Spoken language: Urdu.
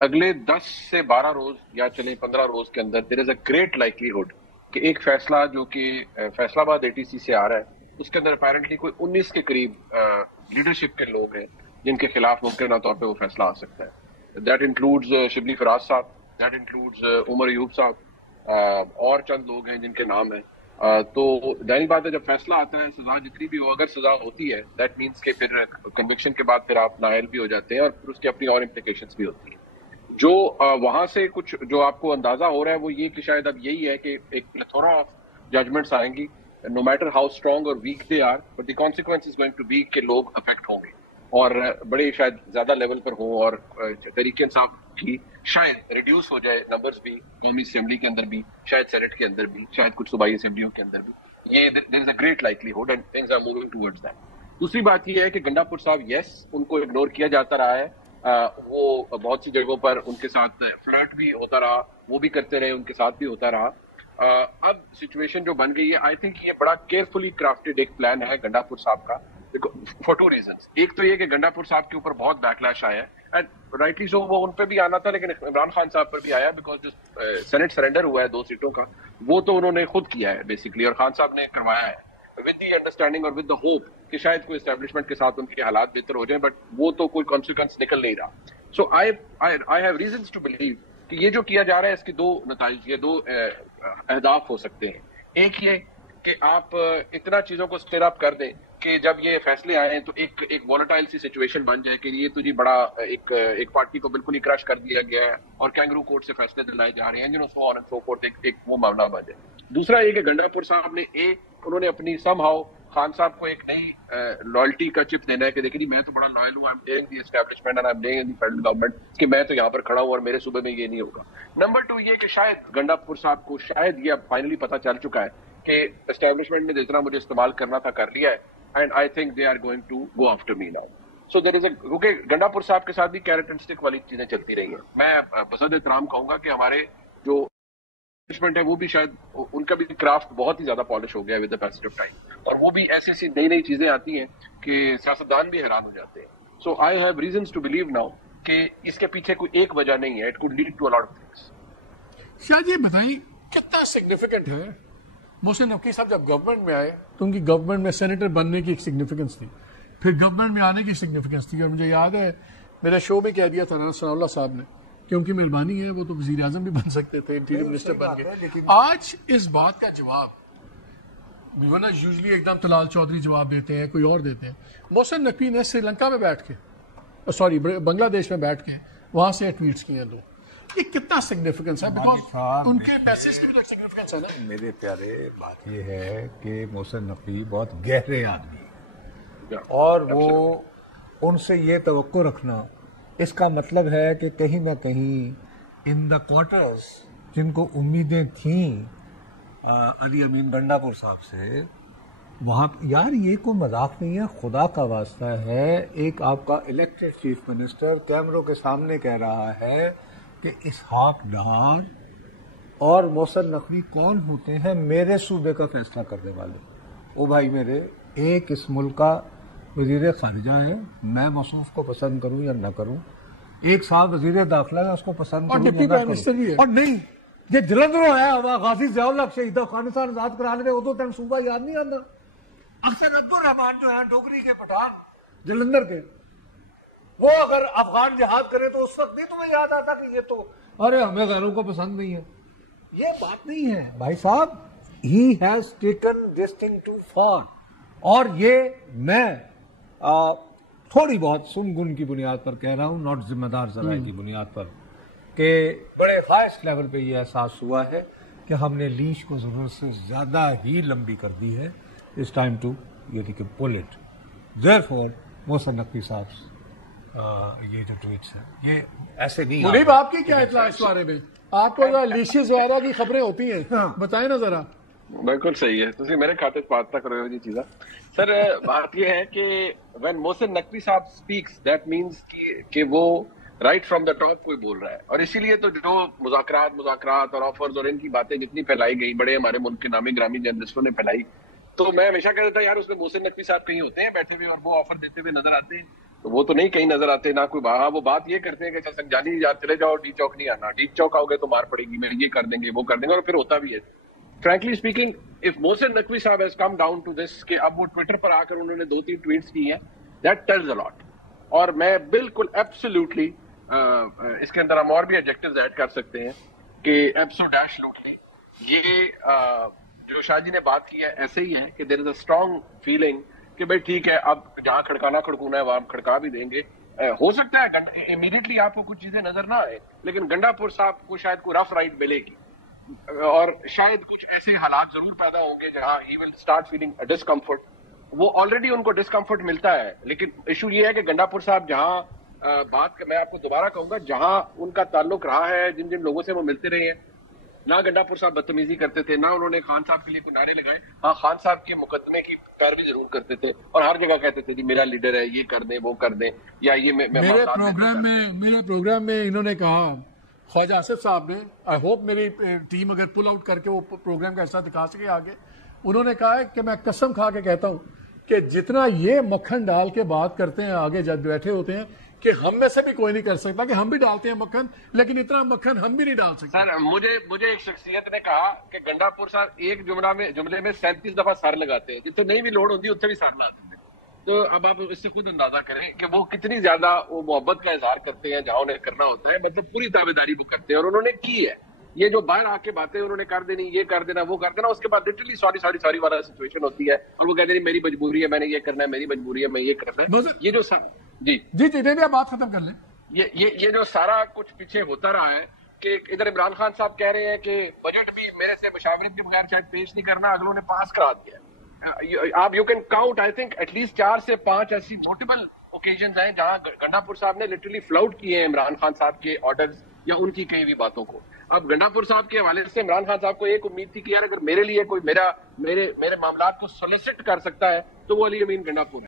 اگلے 10 سے 12 روز یا چلیں 15 روز کے اندر دیر از اے گریٹ لائکلیہڈ کہ ایک فیصلہ جو کہ فیصلہ آباد اے ٹی سی سے آ رہا ہے اس کے اندر اپیرنٹلی کوئی 19 کے قریب لیڈرشپ کے لوگ ہیں جن کے خلاف ممکنہ طور پہ وہ فیصلہ آ سکتا ہے. دیٹ انکلوڈز شبلی فراز صاحب, دیٹ انکلوڈز عمر ایوب صاحب, اور چند لوگ ہیں جن کے نام ہیں. تو ظاہری بات ہے جب فیصلہ آتا ہے سزا جتنی بھی ہو, اگر سزا ہوتی ہے دیٹ مینس کہ پھر کنوکشن کے بعد پھر آپ نااہل بھی ہو جاتے ہیں اور پھر اس کی اپنی اور امپلیکیشنز بھی ہوتی ہیں. جو وہاں سے کچھ جو آپ کو اندازہ ہو رہا ہے وہ یہ کہ شاید اب یہی ہے کہ ایک پلیتھورا آف ججمنٹس آئیں گی, نو میٹر ہاؤ اسٹرانگ اور weak they are, but the consequence is going to be کہ لوگ افیکٹ ہوں گے اور بڑے شاید زیادہ لیول پر ہوں, اور تحریک انصاف کی شاید ریڈیوس ہو جائے نمبرز بھی قومی اسمبلی کے اندر بھی, شاید سینٹ کے اندر بھی, شاید کچھ صوبائی اسمبلیوں کے اندر بھی. یہ there is a great likelihood and things are moving towards that. دوسری بات یہ ہے کہ گنڈا پور صاحب یس ان کو اگنور کیا جاتا رہا ہے, وہ بہت سی جگہوں پر ان کے ساتھ فلرٹ بھی ہوتا رہا, وہ بھی کرتے رہے, ان کے ساتھ بھی ہوتا رہا. اب سچویشن جو بن گئی ہے آئی تھنک یہ بڑا کیئرفلی کرافٹڈ ایک پلان ہے گنڈا پور صاحب کا, فار ٹو ریزنس. ایک تو یہ کہ گنڈا پور صاحب کے اوپر بہت بیک لیش آیا ہے, اینڈ رائٹلی سو وہ ان پہ بھی آنا تھا لیکن عمران خان صاحب پر بھی آیا بیکاز جو سینٹ سرنڈر ہوا ہے 2 سیٹوں کا وہ تو انہوں نے خود کیا ہے بیسکلی, اور خان صاحب نے کروایا ہے ود دی انڈرسٹینڈنگ اور ود دا ہوپ کہ شاید کوئی اسٹیبلشمنٹ کے ساتھ ان کے حالات بہتر ہو جائیں, بٹ وہ تو کوئی کانسیکوینس نکل نہیں رہا. So I have reasons to believe کہ یہ جو کیا جا رہا ہے اس کے 2 نتائج, یہ 2 اہداف ہو سکتے ہیں. ایک یہ کہ آپ اتنا چیزوں کو اسٹیر اپ کر دیں کہ جب یہ فیصلے آئے تو ایک وولٹائل سی سچویشن بن جائے کہ یہ تو جی بڑا ایک پارٹی کو بالکل ہی کرش کر دیا گیا ہے اور کینگرو کورٹ سے فیصلے دلائے جا رہے ہیں, سو آن اینڈ سو فورتھ, ایک وہ معاملہ بن جائے. دوسرا یہ کہ گنڈا پور صاحب نے انہوں نے اپنی سم ہاؤ خان صاحب کو ایک نئی لائلٹی کا چپ دینا ہے کہ دیکھیں میں تو بڑا لائل ہوں, I am ڈیئنگ the establishment and I am ڈیئنگ the federal government کہ میں تو یہاں پر کھڑا ہوں اور میرے صوبے میں یہ نہیں ہوگا. نمبر 2 یہ کہ شاید گنڈا پور صاحب کو شاید یہ اب فائنلی پتہ چل چکا ہے کہ اسٹیبلشمنٹ نے جتنا مجھے استعمال کرنا تھا کر لیا ہے, and I think they are going to go after me now. So there is a, کیونکہ گنڈا پور صاحب کے ساتھ بھی کیرٹ اینڈ اسٹک والی چیزیں چلتی رہی ہیں. میں بصد احترام کہوں گا کہ ہمارے جو ہے وہ بھی شاید ان کا بھی کرافٹ بہت ہی زیادہ پالش ہو گیا ہے with the passage of time, اور وہ بھی ایسی ایسی نئی چیزیں آتی ہیں کہ سیاستدان بھی حیران ہو جاتے ہیں. So I have reasons to believe now کہ اس کے پیچھے کوئی ایک وجہ نہیں ہے, it could lead to a lot of things. شاید یہ بتائیں کتنا سگنیفیکنٹ ہے محسن نقوی صاحب جب گورنمنٹ میں آئے تو ان کی گورنمنٹ میں سینیٹر بننے کی ایک سگنیفیکنس تھی, پھر گورنمنٹ میں آنے کی سگنیفیکنس تھی, اور مجھے یاد ہے میرا شو میں کہہ دیا تھا نا ثناء اللہ صاحب نے کہ ان کی مہربانی ہے وہ تو وزیر اعظم بھی بن سکتے تھے, انٹیریئر منسٹر بن گئے. آج اس بات کا جواب ورنہ یوزلی ایک دم طلال چودھری جواب دیتے ہیں, کوئی اور دیتے ہیں. محسن نقوی نے سری لنکا میں بیٹھ کے سوری بنگلہ دیش میں بیٹھ کے وہاں سے ٹویٹس کیے ہیں لوگ. یہ کتنا سگنیفیکنس ہے, بیکاز ان کے میسج کی بھی تو سگنیفیکنس ہے نا. میرے پیارے بات یہ ہے کہ محسن نقوی بہت گہرے آدمی, اور وہ ان سے یہ توقع رکھنا اس کا مطلب ہے کہ کہیں نہ کہیں ان دا کوارٹرز جن کو امیدیں تھیں علی امین گنڈا پور صاحب سے, وہاں یار یہ کوئی مذاق نہیں ہے, خدا کا واسطہ ہے. ایک آپ کا الیکٹڈ چیف منسٹر کیمروں کے سامنے کہہ رہا ہے کہ اسحاق ڈار اور محسن نقوی کون ہوتے ہیں میرے صوبے کا فیصلہ کرنے والے. او بھائی میرے, ایک اس ملک کا وزیر خارجہ ہے, میں موصوف کو پسند کروں یا نہ کروں, ایک صاحب وزیر داخلہ ہے اس کو پسند کروں یا نہ کروں, اور نہیں یہ جلندروں ہے غازی ضیاء الحق شہید افغانستان آزاد کرانے دے ادو تین صوبہ یاد نہیں آتا. اکثر عبدالرحمان جو ہیں ڈوگری کے پٹھان جلندر کے, وہ اگر افغان جہاد کرے تو اس وقت بھی تمہیں یاد آتا کہ یہ تو ارے ہمیں غیروں کو پسند نہیں ہے. یہ بات نہیں ہے بھائی صاحب, he has taken this thing too far. اور یہ میں تھوڑی بہت سن گن کی بنیاد پر کہہ رہا ہوں, ناٹ ذمہ دار ذرائع کی بنیاد پر, کہ بڑے خاص لیول پہ یہ احساس ہوا ہے کہ ہم نے لیش کو ضرورت سے زیادہ ہی لمبی کر دی ہے. اس ٹائم ٹو یعنی کہ پل اٹ. Therefore محسن نقوی صاحب یہ جو ٹویٹس ہیں یہ ایسے نہیں. منیب آپ کی کیا اطلاع اس بارے میں, آپ کو لیشز وغیرہ کی خبریں ہوتی ہیں, بتائیں نا ذرا. بالکل صحیح ہے, تسی میرے کھاتے بات تک رہے ہو جی چیزاں. سر بات یہ ہے کہ وین محسن نقوی صاحب اسپیکس دیٹ مینس کہ وہ رائٹ فرام دا ٹاپ کوئی بول رہا ہے, اور اسی لیے تو جو مذاکرات اور آفرز اور ان کی باتیں جتنی پھیلائی گئی بڑے ہمارے ملک کے نامی گرامی جرنلسٹوں نے پھیلائی, تو میں ہمیشہ کہتا تھا یار اس میں محسن نقوی صاحب کہیں ہوتے ہیں بیٹھے ہوئے اور وہ آفر دیتے ہوئے نظر آتے ہیں. تو وہ تو نہیں کہیں نظر آتے نہ کوئی. ہاں وہ بات یہ کرتے ہیں کہ سنجانی یار چلے جاؤ ڈی چوک نہیں آنا, ڈی چوک آؤ گے تو مار پڑے گی, میں یہ کر دیں گے وہ کر دیں گے, اور پھر ہوتا بھی ہے. Frankly speaking, if Mohsin Naqvi صاحب has come down to this کہ اب وہ ٹویٹر پر آ کر انہوں نے 2-3 ٹویٹس کی ہیں, دیٹ ٹیلز اے لاٹ. اور میں بالکل ایبسولوٹلی اس کے اندر ہم اور بھی ایڈجیکٹیوز ایڈ کر سکتے ہیں کہ ایبسوڈیشلوٹلی یہ جو شاہ جی نے بات کی ہے ایسے ہی ہے کہ دیر از اے اسٹرانگ فیلنگ کہ بھائی ٹھیک ہے اب جہاں کھڑکانا کھڑکونا ہے وہاں کھڑکا بھی دیں گے. ہو سکتا ہے امیڈیٹلی آپ کو کچھ چیزیں نظر نہ آئے, لیکن گنڈا پور صاحب کو شاید کوئی رف رائٹ ملے گی, اور شاید کچھ ایسے حالات ضرور پیدا ہوں گے جہاں ہی ول اسٹارٹ فیلنگ ڈسکمفرٹ. وہ آلریڈی ان کو ڈسکمفرٹ ملتا ہے, لیکن ایشو یہ ہے کہ گنڈا پور صاحب جہاں بات میں آپ کو دوبارہ کہوں گا, جہاں ان کا تعلق رہا ہے, جن جن لوگوں سے وہ ملتے رہے ہیں, نہ گنڈا پور صاحب بدتمیزی کرتے تھے, نہ انہوں نے خان صاحب کے لیے کوئی نعرے لگائے. ہاں خان صاحب کے مقدمے کی پیروی ضرور کرتے تھے, اور ہر جگہ کہتے تھے جی میرا لیڈر ہے, یہ کر دیں وہ کر دیں, یا یہ میرے پروگرام میں انہوں نے کہا, خواجہ آصف صاحب نے, آئی ہوپ میری ٹیم اگر پل آؤٹ کر کے وہ پروگرام کا ایسا دکھا سکے آگے, انہوں نے کہا ہے کہ میں قسم کھا کے کہتا ہوں کہ جتنا یہ مکھن ڈال کے بات کرتے ہیں آگے جب بیٹھے ہوتے ہیں کہ ہم میں سے بھی کوئی نہیں کر سکتا, کہ ہم بھی ڈالتے ہیں مکھن لیکن اتنا مکھن ہم بھی نہیں ڈال سکتے. سر مجھے ایک شخصیت نے کہا کہ گنڈا پور صاحب ایک جملے میں 37 دفعہ سر لگاتے ہیں, جتنے نہیں بھی لوڑ ہوتی اتنے بھی سر لاتے ہیں. تو اب آپ اس سے خود اندازہ کریں کہ وہ کتنی زیادہ وہ محبت کا اظہار کرتے ہیں جہاں انہیں کرنا ہوتا ہے, مطلب پوری تابعداری وہ کرتے ہیں, اور انہوں نے کی ہے. یہ جو باہر آ کے باتیں انہوں نے کر دینی, یہ کر دینا وہ کر دینا, اس کے بعد لٹرلی سوری والا سچویشن ہوتی ہے, اور وہ کہتے ہیں میری مجبوری ہے, میں نے یہ کرنا ہے, میری مجبوری ہے, میں یہ کرنا ہے. یہ جو جی آپ بات ختم کر لیں. یہ جو سارا کچھ پیچھے ہوتا رہا ہے کہ ادھر عمران خان صاحب کہہ رہے ہیں کہ بجٹ بھی میرے سے مشاورت کے بغیر شاید پیش نہیں کرنا, اگلوں نے پاس کرا دیا. آپ you can count I think at least 4 سے 5 ایسی نوٹیبل اوکیزنز ہیں جہاں گنڈا پور صاحب نے لٹرلی فلاؤٹ کیے ہیں عمران خان صاحب کے آرڈرز یا ان کی کہی ہوئی باتوں کو. اب گنڈا پور صاحب کے حوالے سے عمران خان صاحب کو ایک امید تھی کہ یار اگر میرے لیے کوئی میرے معاملات کو سولیسٹ کر سکتا ہے تو وہ علی امین گنڈا پور ہے.